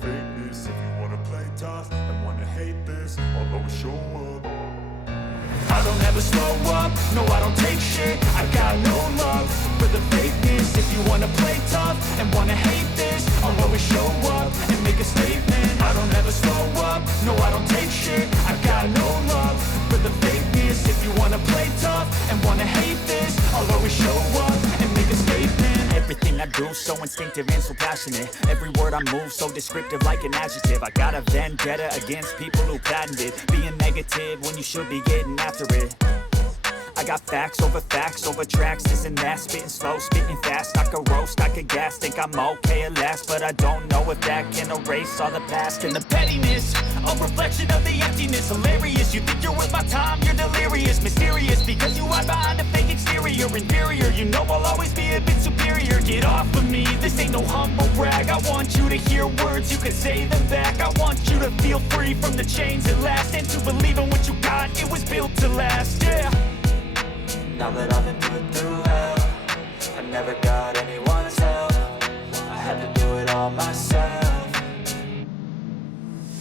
fakeness. If you wanna play tough and wanna hate this, I'll always show up. I don't ever slow up, no I don't take shit. I got no love for the fakeness. If you wanna play tough and wanna hate this, I'll always show up and make a statement. I don't ever slow up, no I don't take shit. I got no love for the fakeness. If you wanna play tough and wanna hate this, I'll always show up and make a statement. Everything I do so instinctive and so passionate. Every word I move so descriptive like an adjective. I got a vendetta against people who patented being negative when you should be getting after it. I got facts over tracks, this and that. Spitting slow, spitting fast. I could roast, I could gas. Think I'm okay at last, but I don't know if that can erase all the past. And the pettiness, a reflection of the emptiness. Hilarious, you think you're worth my time, you're delirious. Mysterious, because you hide behind a fake exterior. Inferior, you know I'll always be a bit superior. Get off of me, this ain't no humble brag. I want you to hear words, you can say them back. I want you to feel free from the chains at last, and to believe in what you got, it was built to last, yeah. Now that I've been put through hell, I never got anyone's help. I had to do it all myself.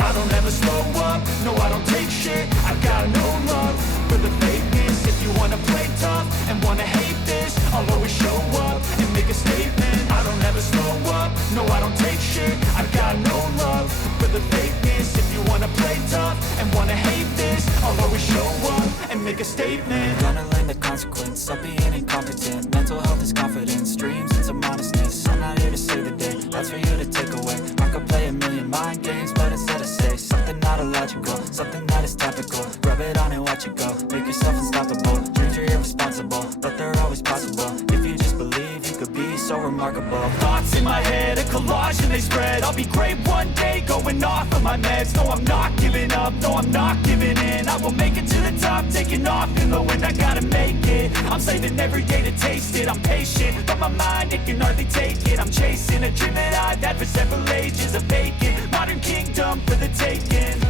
I don't ever slow up, no I don't take shit. I got no love for the fakeness. If you wanna play tough and wanna hate this, I'll always show up and make a statement. I don't ever slow up, no I don't take shit. I got no love for the fakeness. If you wanna play tough and wanna hate this, I'll always show up and make a statement. Gonna learn the consequence of being incompetent. Mental health is confidence, dreams and some modestness. I'm not here to save the day, that's for you to take away. I could play a million mind games, but instead I say something not illogical, something that is topical. Rub it on and watch it go, make yourself unstoppable. Dreams are irresponsible, but they're always possible. If you just believe, you could be so remarkable. Thoughts in my head, a collage and they spread. I'll be great one day, going off of my meds. No, I'm not giving up, no, I'm not giving in. I will make it to the top, taking off in the wind. I gotta make it, I'm saving every day to taste it. I'm patient, but my mind, it can hardly take it. I'm chasing a dream that I've had for several ages. A vacant, modern kingdom for the taking.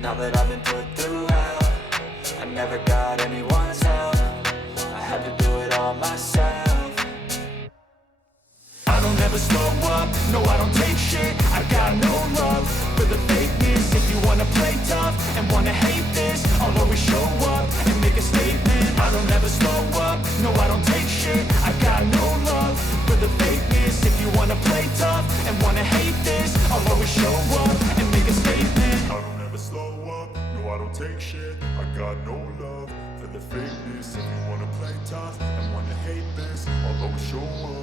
Now that I've been put through hell, I never got anyone's help. I had to do it all myself. I don't ever slow up, no I don't take shit. I got no love for the fakeness. If you wanna play tough and wanna hate this, I'll always show up and make a statement. I don't ever slow up, no I don't take shit. I got no love for the fakeness. If you wanna play tough and wanna hate this, I'll always show up and make a statement. I don't ever slow up, no I don't take shit. I got no love for the fakeness. If you wanna play tough and wanna hate this, I'll always show up.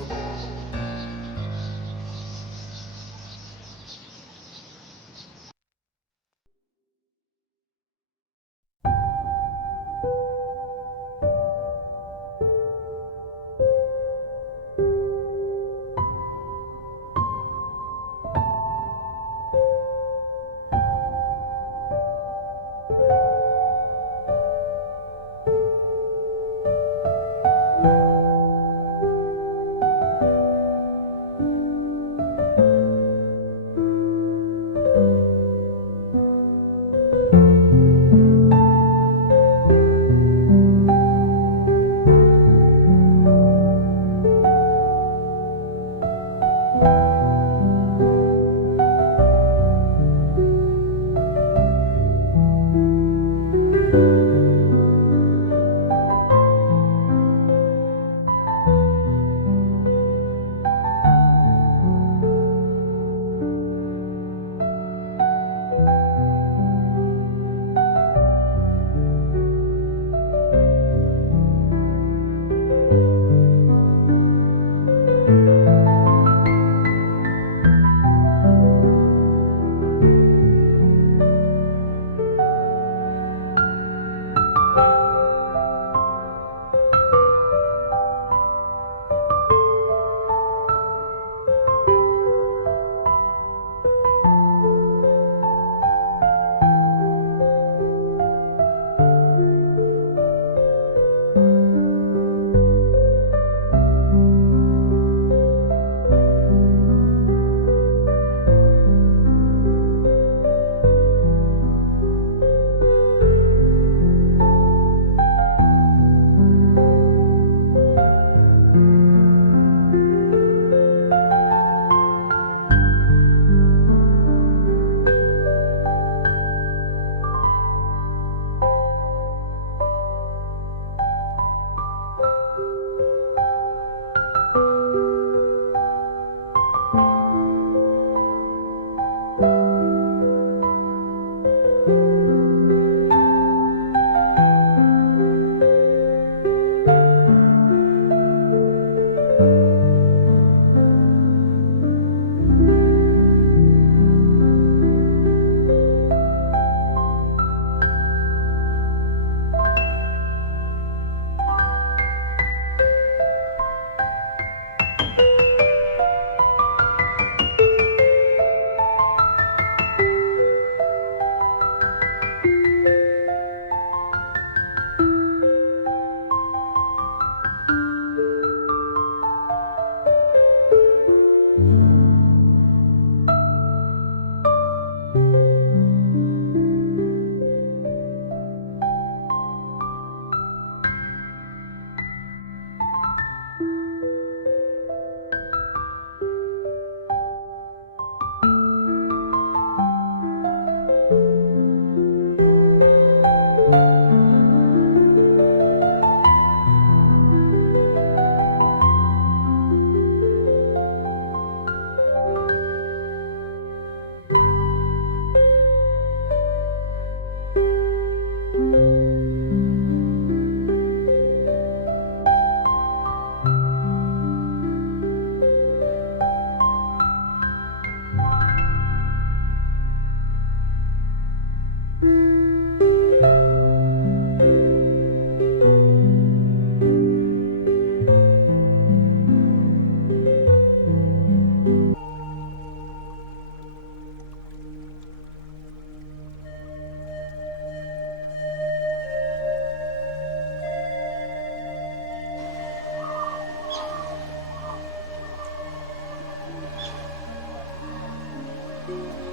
Bye.